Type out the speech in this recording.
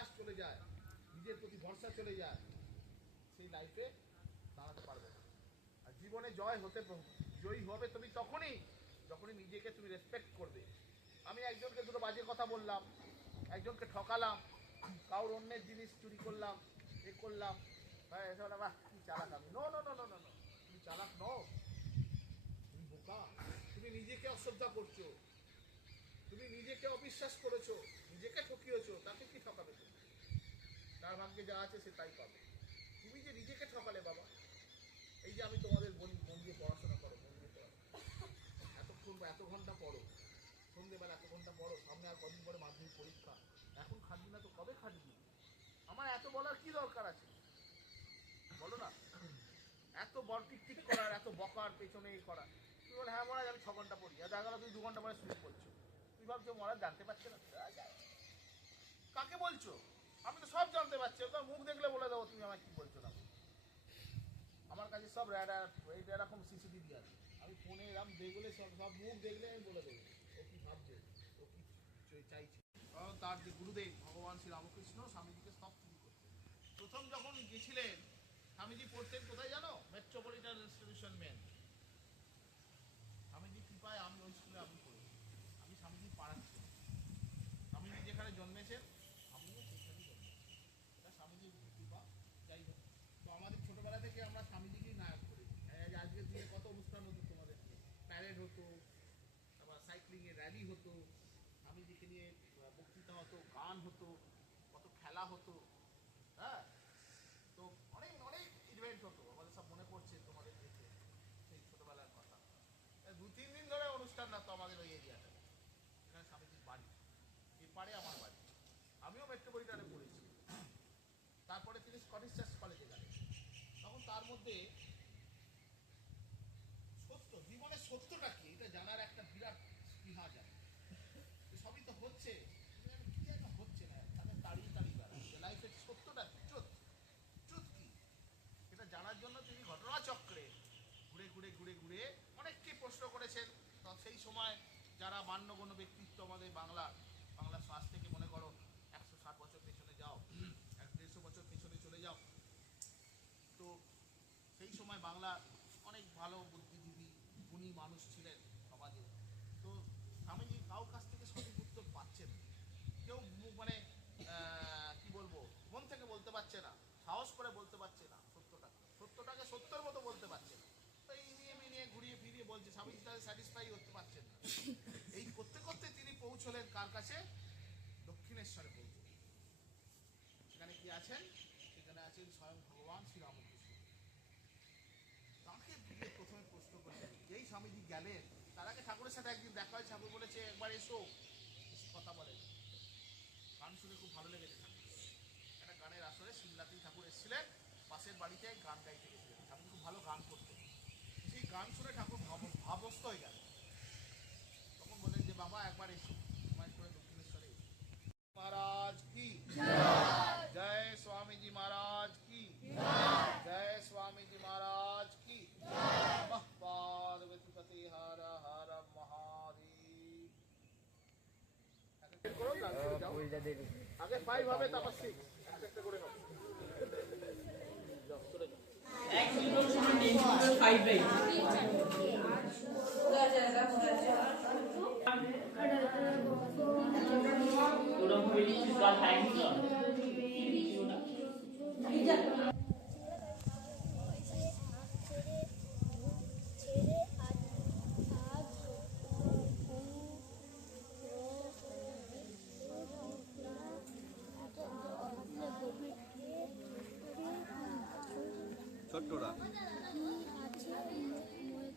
বিশ্বাস চলে যায়, নিজের প্রতি ভরসা চলে যায়, সেই লাইফে দাঁড়াতে পারবে না। আর জীবনে জয়ী হবে তুমি তখনই যখনই নিজেকে তুমি রেসপেক্ট করবে। আমি একজনকে দুটো বাজে কথা বললাম, একজনকে ঠকালাম, কারোর অন্যের জিনিস চুরি করলাম, এ করলাম, বাহ কি চালাক আমি। No no no no no no, তুমি চালাক নও, তুমি বোকা। তুমি নিজেকে অশ্রদ্ধা করছো, তুমি নিজেকে অবিশ্বাস করেছো, নিজেকে ঠকিয়েছো। তাকে কি ঠকাবে তুমি? তার ভাগ্যে যা আছে সে তাই পাবে। তুমি যে নিজেকে ঠকালে বাবা। এই যে আমি তোমাদের বলি মন দিয়ে পড়াশোনা করো, মন দিয়ে পড়ো, এতক্ষণ বা এত ঘন্টা পড়ো, সন্ধ্যেবেলা এত ঘন্টা পড়ো, সামনে আর কদিন পরে মাধ্যমিক পরীক্ষা, এখন খাটবি না তো কবে খাটবি? আমার এত বলার কি দরকার আছে বলো না? এত বড় টিকটিক করার, এত বকার পেছনে এই করা। তুই বল হ্যাঁ মহারাজ আমি 6 ঘন্টা পড়ি, আর দেখা গেল তুই 2 ঘন্টা পরে শুরু করছো। তুই ভাবছো মহারাজ জানতে পারছে না? কাকে বলছো? আমি তো সব জানতে পারছি, ওটা মুখ দেখলে বলে দেবো তুমি আমায় কি বলছো না। আমার কাছে সব এরকম সিসিটিভি আছে, আমি ফোনে এরকম দেখলে সব সব মুখ দেখলে আমি বলে দেবো ও কি ভাবছে, ও কি চাইছে। কারণ তার যে গুরুদেব ভগবান শ্রী রামকৃষ্ণ স্বামীজিকে সব শুরু করতেন। প্রথম যখন গেছিলেন স্বামীজি পড়তেন কোথায় জানো? Metropolitan institution main. স্বামীজি কৃপায় আমি ওই স্কুলে আমি পড়েছি, আমি স্বামীজি পাড়াচ্ছি। স্বামীজি যেখানে জন্মেছেন আমিও সেখানেই জন্মেছি, এটা স্বামীজির কৃপা। যাই হোক, তো আমাদের ছোটোবেলা থেকে আমরা স্বামীজিকেই নায়ক করেছি। আজকের দিনে কত অনুষ্ঠান হতো তোমাদের, প্যারেড হতো, তারপর সাইক্লিংয়ের র্যালি হতো, স্বামীজিকে নিয়ে বক্তৃতা হতো, গান হতো, কত খেলা হতো, হ্যাঁ। তো অনেক অনেক ইভেন্ট হতো, আমাদের সব মনে পড়ছে তোমাদের দেখে সেই ছোটোবেলার কথা। 2-3 দিন ধরে অনুষ্ঠান না তো আমাদের ওই এরিয়াটা, এখানে স্বামীজির বাড়ি, এপারে আমার বাড়ি। আমিও মেট্রোপলিটনে পড়েছি। তারপরে তিনি স্কটিশ চার্চ কলেজে গেলেন। তখন তার মধ্যে সত্য, জীবনের সত্যটা কি এটা জানার একটা বিরাট স্পৃহা যায়। সবই তো হচ্ছে, কি যেন হচ্ছে না, তাদের তাড়িয়ে তাড়িয়ে বেড়াচ্ছে। লাইফের সত্যটা কি, ট্রুথ কি, এটা জানার জন্য তিনি ঘটনাচক্রে ঘুরে ঘুরে ঘুরে ঘুরে অনেককে প্রশ্ন করেছেন। তো সেই সময় যারা মান্যগণ্য ব্যক্তিত্ব আমাদের বাংলার আজ থেকে মনে করো 160 বছর পেছনে যাও, 150 বছর পেছনে চলে যাও, তো সেই সময় বাংলার অনেক ভালো বুদ্ধিজীবী গুণী মানুষ ছিলেন সমাজে। তো স্বামীজি কারোর কাছ থেকে সঠিক উত্তর পাচ্ছেন, কেউ মানে কি বলবো, মন থেকে বলতে পারছে না, সাহস করে বলতে পারছে না, সত্যটাকে সত্যের মতো বলতে পারছে না। তো এই নিয়ে ঘুরিয়ে ফিরিয়ে বলছে, স্বামীজি তাদের স্যাটিসফাই করতে পারছেন না। এই করতে করতে তিনি পৌঁছলেন কার কাছে? দক্ষিণেশ্বরে পৌঁছলেন। সেখানে কি আছেন? সেখানে আছেন স্বয়ং ভগবান শ্রীরামকৃষ্ণ। তাকে গিয়ে প্রথমে প্রশ্ন করলেন। যেই স্বামীজি গেলেন তার আগে ঠাকুরের সাথে একদিন দেখা হয়, ঠাকুর বলেছে একবার এসো, কথা বলেন। গান শুনে খুব ভালো লেগেছে ঠাকুর। একটা গানের আসরে সিমলাতেই ঠাকুর এসেছিলেন, পাশের বাড়িতে গান গাইতে গেছিলেন। ঠাকুর খুব ভালো গান করতেন। সেই গান শুনে ঠাকুর ভাবস্থ হয়ে গেল। তখন বলেন যে বাবা একবার এসো, সময় করে দক্ষিণেশ্বরে এসো। महाराज की जय, स्वामी जी महाराज की जय, स्वामी जी महाराज की नमः पार्वती पति हर हर महादेव। আগে 5 হবে তারপর 6 একটা করে হবে। এক মিনিট সময় নেই, 5 বাই তোরা ভেবে কাল টাইম তো ছোট্টরা